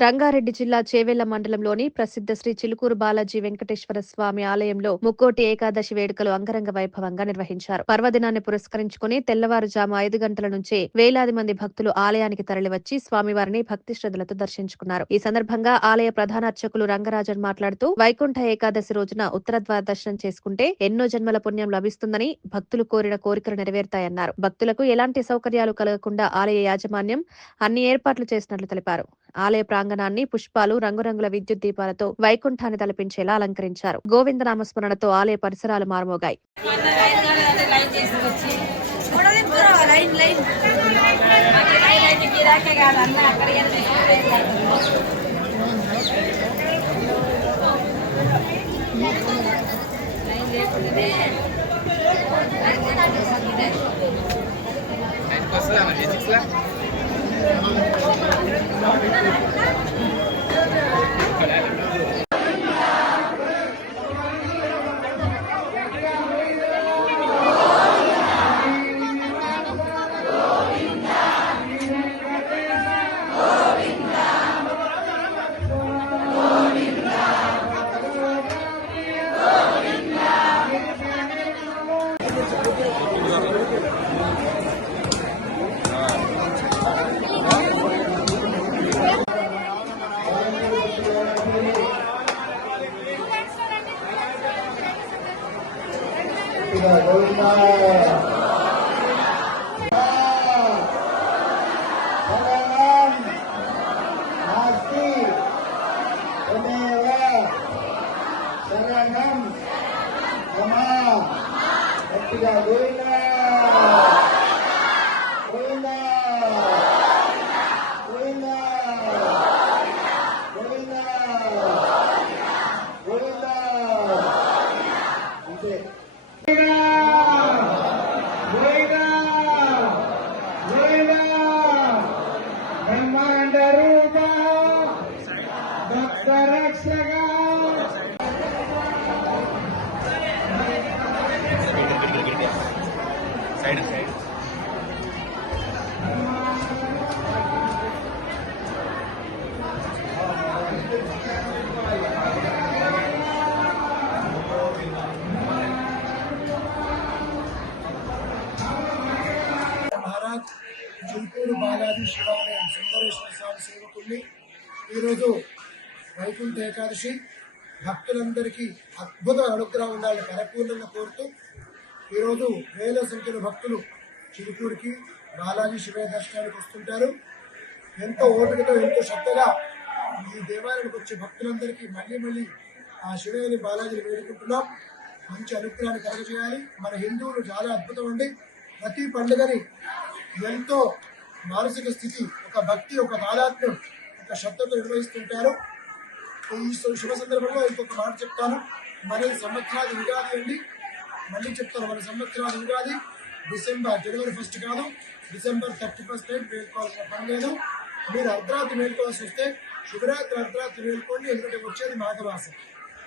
రంగారెడ్డి జిల్లా చేవెళ్ళ మండలంలోని ప్రసిద్ధ శ్రీ చిలుకూరు బాలాజీ వెంకటేశ్వర స్వామి ఆలయంలో ముక్కోటి ఏకాదశి వేడుకలు అంగరంగ వైభవంగా నిర్వహించారు. పర్వదినాన్ని పురస్కరించుకుని తెల్లవారుజాము ఐదు గంటల నుంచే వేలాది మంది భక్తులు ఆలయానికి తరలివచ్చి స్వామివారిని భక్తి శ్రద్ధలతో దర్శించుకున్నారు. ఈ సందర్భంగా ఆలయ ప్రధాన అర్చకులు రంగరాజన్ మాట్లాడుతూ వైకుంఠ ఏకాదశి రోజున ఉత్తరద్వార దర్శనం చేసుకుంటే ఎన్నో జన్మల పుణ్యం లభిస్తుందని భక్తులు కోరిన కోరికలు నెరవేరుతాయన్నారు. భక్తులకు ఎలాంటి సౌకర్యాలు కలగకుండా ఆలయ యాజమాన్యం అన్ని ఏర్పాట్లు చేసినట్లు తెలిపారు. ఆలయ ప్రాంగణాన్ని పుష్పాలు రంగురంగుల విద్యుత్ దీపాలతో వైకుంఠాన్ని తలపించేలా అలంకరించారు గోవింద నామస్మరణతో ఆలయ పరిసరాలు మారుమోగాయి లైన్ Thank you. గట్టిగా గోవిందా గోవిందా గోవిందా గోవిందా గోవిందా అంతే గోవిందా గోవిందా బ్రహ్మాండ రూప భక్త రక్షక సైడ్. సైడ్ మహారాజ్ చిలుకూరు బాలాజీ శివాలయం సుందరేశ్వర స్వామి సేవకుల్ని ఈరోజు వైకుంఠ ఏకాదశి భక్తులందరికీ అద్భుత అనుగ్రహం ఉండాలని పరిపూర్ణంగా కోరుతూ ఈరోజు వేల సంఖ్యలో భక్తులు చిరుకూరికి బాలాజీ శివయ దర్శనానికి వస్తుంటారు. ఎంతో ఓపికతో ఎంతో శ్రద్ధగా ఈ దేవాలయానికి వచ్చే భక్తులందరికీ మళ్ళీ మళ్ళీ ఆ శివయ్యని బాలాజీని వేడుకుంటున్నాం. మంచి అనుగ్రహాన్ని కలగజేయాలి. మన హిందువులు చాలా అద్భుతం అండి. ప్రతి పండుగని ఎంతో మానసిక స్థితి ఒక భక్తి ఒక తాదాత్మ్యం ఒక శ్రద్ధతో నిర్వహిస్తుంటారు. ఈ శుభ సందర్భంలో ఇంకొక మాట చెప్తాను. మరి సంవత్సరాది ఉగాది అండి. మళ్ళీ చెప్తాను మన సంవత్సరాది ఉగాది డిసెంబర్ జనవరి ఫస్ట్ కాదు డిసెంబర్ థర్టీ ఫస్ట్ నైట్ మేల్కోవాల్సిన పని లేదు. మీరు అర్ధరాత్రి మేల్కోవాల్సి వస్తే శుభరాత్రి అర్ధరాత్రి మేల్కోండి ఎందుకంటే వచ్చేది మాఘమాసం.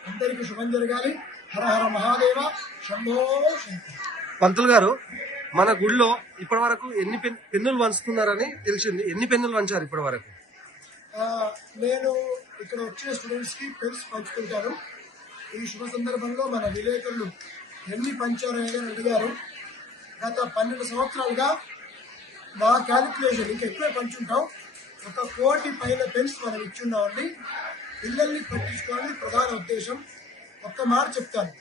అందరికీ శుభం జరగాలి. హర హర మహాదేవ శంభో పంతులు గారు మన గుడిలో ఇప్పటి వరకు ఎన్ని పెన్ పెన్నులు వంచుతున్నారని తెలిసింది. ఎన్ని పెన్నులు వంచారు ఇప్పటి వరకు నేను ఇక్కడ వచ్చే స్టూడెంట్స్కి పెన్స్ పంచుతుంటాను ఈ శుభ సందర్భంలో మన విలేకరులు ఎన్ని రెడ్డి అడిగారు గత పన్నెండు సంవత్సరాలుగా మా క్యాలిక్యులేషన్ ఇంకా ఎక్కువే పంచుంటాం. ఒక కోటి పైన పెన్స్ మనం ఇచ్చున్నామండి. పిల్లల్ని పట్టించుకోవాలని ప్రధాన ఉద్దేశం. ఒక్క మాట చెప్తాను.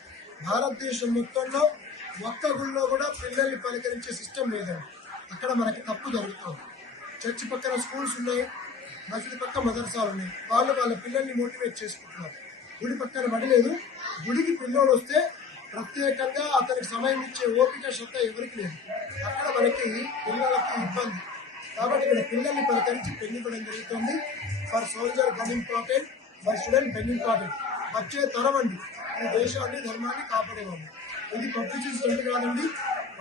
భారతదేశం మొత్తంలో ఒక్క గుళ్ళో కూడా పిల్లల్ని పలకరించే సిస్టమ్ లేదండి. అక్కడ మనకి తప్పు జరుగుతుంది. చర్చి పక్కన స్కూల్స్ ఉన్నాయి మసీదు పక్క మదర్సాలు ఉన్నాయి. వాళ్ళు వాళ్ళ పిల్లల్ని మోటివేట్ చేసుకుంటున్నారు. గుడి పక్కన పడలేదు. గుడికి పిల్లోడు వస్తే ప్రత్యేకంగా అతనికి సమయం ఇచ్చే ఓపిక శ్రద్ధ ఎవరికి లేదు. అక్కడ మనకి పిల్లలకి ఇబ్బంది. కాబట్టి ఇక్కడ పిల్లల్ని పలకరించి పెళ్ళి ఇవ్వడం జరుగుతుంది. For soldier gun important for student pen important వచ్చే తరవండి. ఈ దేశాన్ని ధర్మాన్ని కాపాడేవాళ్ళు. ఇది పబ్లిసిటీ కాదండి.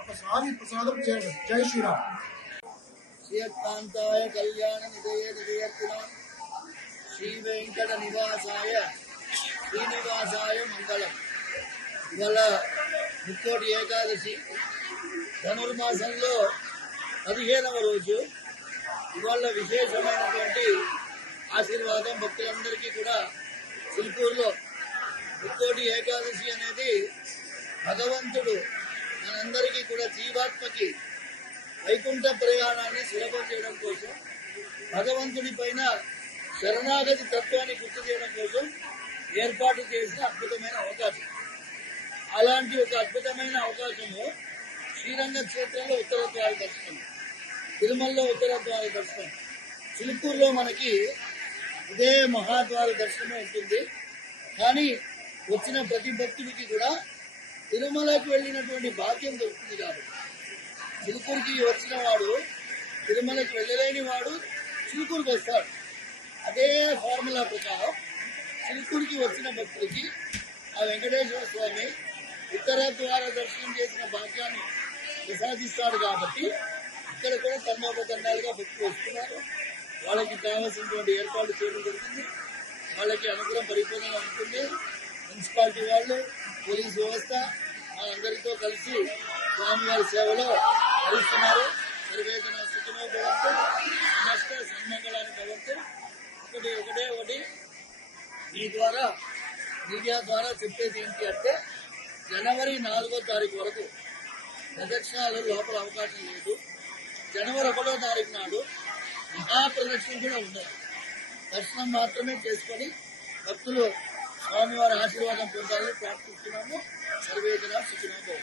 ఒక స్వామి ప్రసాదం చేయడం. జై శ్రీరామ్. శ్రీకాంతాయ కళ్యాణ నిదయ నిదయత్తున శ్రీ వెంకట నివాసాయ శ్రీనివాసాయ మంగళం. ఇవాళ ముక్కోటి ఏకాదశి ధనుర్మాసంలో పదిహేనవ రోజు. ఇవాళ విశేషమైనటువంటి ఆశీర్వాదం భక్తులందరికీ కూడా చిలుకూరులో ముక్కోటి ఏకాదశి అనేది భగవంతుడు మనందరికీ కూడా జీవాత్మకి వైకుంఠ ప్రయాణాన్ని సులభం చేయడం కోసం భగవంతుడి పైన శరణాగతి తత్వాన్ని గుర్తు చేయడం కోసం ఏర్పాటు చేసిన అద్భుతమైన అవకాశం. అలాంటి ఒక అద్భుతమైన అవకాశము శ్రీరంగ క్షేత్రంలో ఉత్తర ద్వార దర్శనం. తిరుమలలో ఉత్తర ద్వార దర్శనం. చిలుకూరులో మనకి ఇదే మహాద్వార దర్శనం ఉంటుంది. కానీ వచ్చిన ప్రతి భక్తుడికి కూడా తిరుమలకు వెళ్ళినటువంటి భాగ్యం దొరుకుతుంది కాబట్టి. చిలుకూరుకి వచ్చిన వాడు తిరుమలకు వెళ్ళలేని వాడు చిలుకూరుకి వస్తాడు. అదే ఫార్ములా ప్రకారం చిలుకూరుకి వచ్చిన భక్తులకి ఆ వెంకటేశ్వర స్వామి ఇతర ద్వారా దర్శనం చేసిన భాగ్యాన్ని ప్రసాదిస్తాడు కాబట్టి ఇక్కడ కూడా తండోపతండాలుగా భక్తులు వస్తున్నారు. వాళ్ళకి కావాల్సినటువంటి ఏర్పాటు చేయడం జరుగుతుంది. వాళ్ళకి అనుగ్రహం పరిపూర్ణంగా ఉంటుంది. మున్సిపాలిటీ వాళ్ళు పోలీస్ వ్యవస్థ అందరితో కలిసి స్వామివారి సేవలో కలుస్తున్నారు నిర్వేదన సుఖమో భవంతు నష్ట సన్మంగళాన్ని భవంతు. ఒకటి ఒకటే ఒకటి మీ ద్వారా మీడియా ద్వారా చెప్పేది ఏంటి అంటే జనవరి నాలుగో తారీఖు వరకు ప్రదక్షిణాలు లోపల అవకాశం లేదు. జనవరి ఒకటో తారీఖు నాడు మహాప్రదక్షిణ కూడా ఉండదు దర్శనం మాత్రమే చేసుకొని భక్తులు స్వామివారి ఆశీర్వాదం పొందాలని ప్రార్థిస్తున్నాము. సర్వేదన సుఖినో